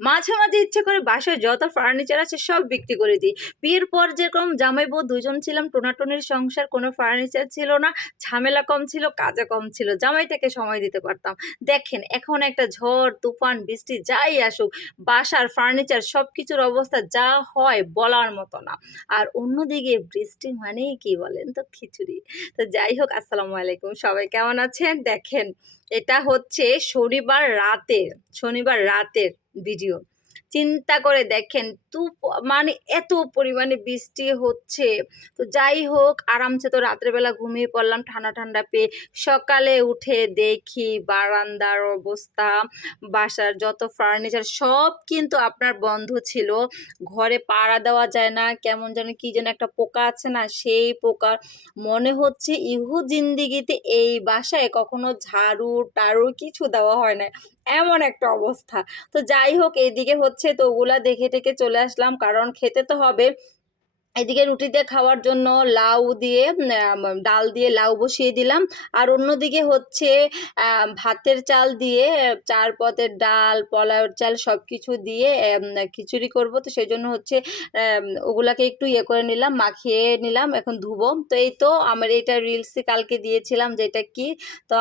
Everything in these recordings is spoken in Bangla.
মাঝে, মাঝে ইচ্ছে করে বাসায় যত ফার্নিচার আছে সব বিক্রি করে দিই। বিয়ের পর যেরকম জামাই বউ ২ জন ছিলাম, টোনাটুনির সংসার, কোনো ফার্নিচার ছিল না, ঝামেলা কম ছিল, কাজও কম ছিল। জামাইটাকে সময় দিতে পারতাম। দেখেন এখন একটা ঝড়, তুফান, বৃষ্টি যাই আসুক, বাসার ফার্নিচার সবকিছুর অবস্থা যা হয় বলার মতো না। আর অন্যদিকে বৃষ্টি মানেই কি বলেন তো? খিচুড়ি। তো যাই হোক, আসসালামু আলাইকুম। সবাই কেমন আছেন? দেখেন, এটা হচ্ছে শনিবার রাতের ভিডিও। চিন্তা করে দেখেন মানে এত পরিমাণে বৃষ্টি হচ্ছে। তো যাই হোক, আরামসে তো রাত্রেবেলা ঘুমিয়ে পড়লাম ঠান্ডা, ঠান্ডা পেয়ে। সকালে উঠে দেখি বারান্দার অবস্থা, বাসার যত ফার্নিচার সব কিন্তু আপনার বন্ধ ছিল। ঘরে পাড়া দেওয়া যায় না। কেমন যেন কি যেন একটা পোকা আছে না? সেই পোকা। মনে হচ্ছে ইহু জিন্দিগিতে এই বাসায় কখনো ঝাড়ু-টাড়ু কিছু দেওয়া হয় নাই। এমন একটা অবস্থা। তো যাই হোক, এইদিকে হচ্ছে তো ওগুলা দেখে-টেখে চলে আসলাম, কারণ খেতে তো হবে। এদিকে রুটি দিয়ে খাওয়ার জন্য লাউ দিয়ে ডাল দিয়ে লাউ বসিয়ে দিলাম। আর অন্যদিকে হচ্ছে ভাতের চাল দিয়ে ৪ পদের ডাল, পোলাওয়ের চাল সবকিছু দিয়ে খিচুড়ি করব। তো সেজন্য হচ্ছে ওগুলাকে একটু ইয়ে করে নিলাম, মাখিয়ে নিলাম। এখন ধুবো। তো এই তো আমার এইটা রিলসে কালকে দিয়েছিলাম যে এটা কি? তো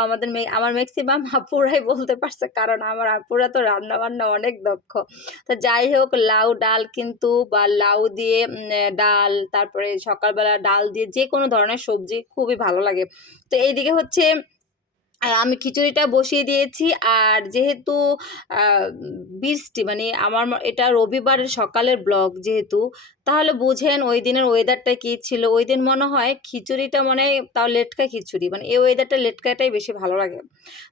আমার মেক্সিমাম আপুরাই বলতে পারছে, কারণ আমার আপুরা তো রান্না-বান্না অনেক দক্ষ। তো যাই হোক, লাউ ডাল কিন্তু বা লাউ দিয়ে ডাল, তারপরে সকালবেলা ডাল দিয়ে যেকোনো ধরনের সবজি খুবই ভালো লাগে। তো এইদিকে হচ্ছে আমি খিচুড়িটা বসিয়ে দিয়েছি। আর যেহেতু আ বৃষ্টি মানে এটা রবিবারের সকালের ব্লগ যেহেতু, তাহলে বুঝেন ওই দিনের ওয়েদারটা কি ছিল। ওইদিন মনে হয় খিচুড়িটা মনে হয় তাও লেটকা খিচুড়ি। মানে এই ওয়েদারটা লেটকাটাই বেশি ভালো লাগে।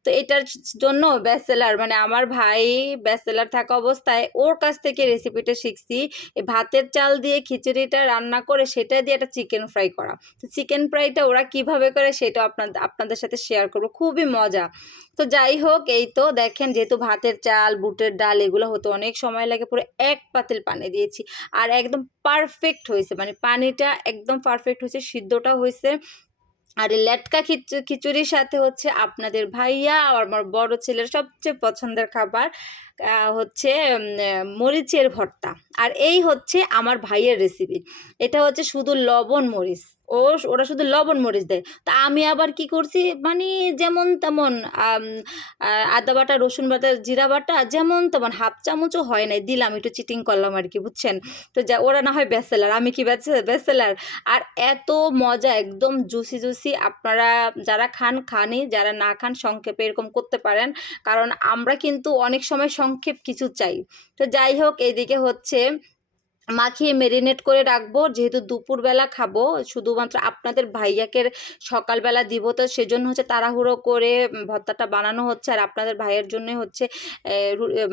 তো এটার জন্য ব্যাচেলর মানে আমার ভাই ব্যাচেলর থাকা অবস্থায় ওর কাছ থেকে রেসিপিটা শিখছি। এই ভাতের চাল দিয়ে খিচুড়িটা রান্না করে সেটা দিয়ে একটা চিকেন ফ্রাই করা। তো চিকেন ফ্রাইটা ওরা কিভাবে করে সেটাও আপনাদের সাথে শেয়ার করব। খুবই মজা। তো যাই হোক, এই তো দেখেন, যেহেতু ভাতের চাল, বুটের ডাল এগুলো হতে অনেক সময় লাগে, পুরো ১ পাতিল পানি দিয়েছি। আর একদম পারফেক্ট হয়েছে। মানে পানিটা একদম পারফেক্ট হয়েছে, সিদ্ধটাও হয়েছে। আর এই লেটকা খিচুড়ির সাথে হচ্ছে আপনাদের ভাইয়া আর আমার বড় ছেলের সবচেয়ে পছন্দের খাবার হচ্ছে মরিচের ভর্তা। আর এই হচ্ছে আমার ভাইয়ের রেসিপি। এটা হচ্ছে শুধু লবণ মরিচ। ওরা শুধু লবণ মরিচ দেয়। তা আমি আবার কি করছি, মানে যেমন তেমন আম আ আদা বাটা, রসুন বাটা, জিরা বাটা যেমন তেমন ১/২ চামচও হয় নাই, দিলাম, একটু চিটিং করলাম আরকি, বুঝছেন? তো ওরা না হয় ব্যাচেলর, আমি কি ব্যাচেলর? আর এত মজা, একদম জুসি, জুসি। আপনারা যারা খান, খানই, যারা না খান সংক্ষেপে এরকম করতে পারেন। কারণ আমরা কিন্তু অনেক সময় সংক্ষেপ কিছু চাই। তো যাই হোক, এদিকে হচ্ছে মাখিয়ে মেরিনেট করে রাখবো, যেহেতু দুপুরবেলা খাবো, শুধুমাত্র আপনাদের ভাইয়াকে সকালবেলা দিব। তো সেজন্য হচ্ছে তাড়াহুড়ো করে ভর্তাটা বানানো হচ্ছে। আর আপনাদের ভাইয়ের জন্যই হচ্ছে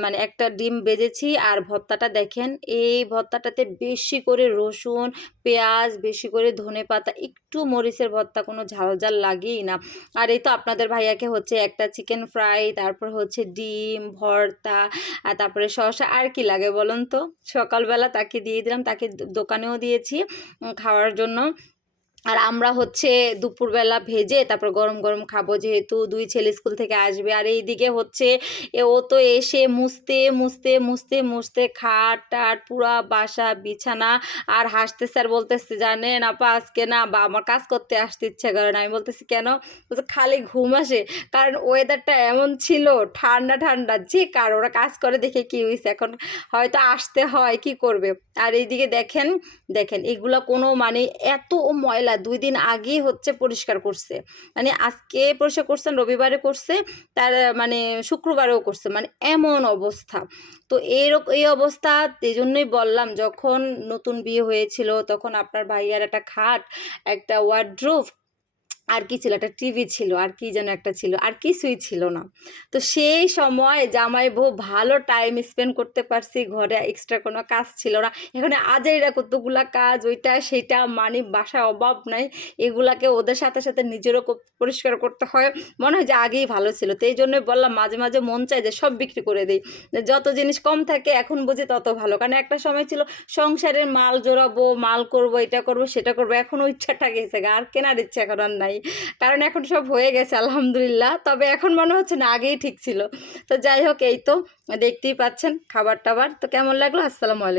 মানে একটা ডিম ভেজেছি। আর ভর্তাটা দেখেন, এই ভর্তাটাতে বেশি করে রসুন, পেঁয়াজ, বেশি করে ধনেপাতা, একটু মরিচের ভর্তা, কোনো ঝাল ঝাল লাগেই না। আর এই তো আপনাদের ভাইয়াকে হচ্ছে একটা চিকেন ফ্রাই, তারপর হচ্ছে ডিম ভর্তা, আর তারপরে শসা, আর কি লাগে বলুন তো? সকালবেলা তাকে দিয়ে দিলাম, তাকে দোকানেও দিয়েছি খাওয়ার জন্য। আর আমরা হচ্ছে দুপুরবেলা ভেজে তারপর গরম, গরম খাবো, যেহেতু ২ ছেলে স্কুল থেকে আসবে। আর এইদিকে হচ্ছে ও তো এসে মুছতে খাট-টাট পুরা বাসা বিছানা আর হাসতেছে আর বলতেছে, "জানেন আপা, আজকে না বা আমার কাজ করতে আসতে ইচ্ছা করে না।" আমি বলতেছি, "কেন?" বলছে, "খালি ঘুম আসে।" কারণ ওয়েদারটা এমন ছিল ঠান্ডা, ঠান্ডা, যে কার ওরা কাজ করে দেখে কি হইছে, এখন হয়তো আসতে হয়, কি করবে? আর এইদিকে দেখেন এগুলা কোনো মানে এত ময়লা ২ দিন আগেই হচ্ছে পরিষ্কার করছে। মানে আজকে পরিষ্কার করছেন, রবিবারে করছে, তার মানে শুক্রবারেও করছে। মানে এমন অবস্থা। তো এই অবস্থা, এজন্যই বললাম, যখন নতুন বিয়ে হয়েছিল তখন আপনার ভাইয়ার একটা খাট, একটা ওয়ারড্রোব, আর কি ছিল? একটা টিভি ছিল, আর কি যেন একটা ছিল, আর কিছুই ছিল না। তো সেই সময় জামাই বউ ভালো টাইম স্পেন্ড করতে পারছি, ঘরে এক্সট্রা কোনো কাজ ছিল না। এখানে আজাইরা কতগুলা কাজ, ওইটা সেইটা, মানে বাসায় অভাব নাই। এগুলাকে ওদের সাথে, সাথে নিজেরও পরিষ্কার করতে হয়। মনে হয় যে আগেই ভালো ছিল। তো এইজন্যই বললাম, মাঝে, মাঝে মন চায় যে সব বিক্রি করে দেই। যত জিনিস কম থাকে এখন বুঝি তত ভালো। কারণ একটা সময় ছিল সংসারের মাল জোড়াবো, মাল করবো, এটা করবো, সেটা করবো। এখন ওই ইচ্ছাটা গেছে গা। আর কেনার ইচ্ছা এখন আর নাই। কারণ এখন সব হয়ে গেছে আলহামদুলিল্লাহ। তবে এখন মনে হচ্ছে না আগেই ঠিক ছিল। তো যাই হোক, এই তো দেখতেই পাচ্ছেন খাবার টাবার। তো কেমন লাগলো? আসসালামু আলাইকুম।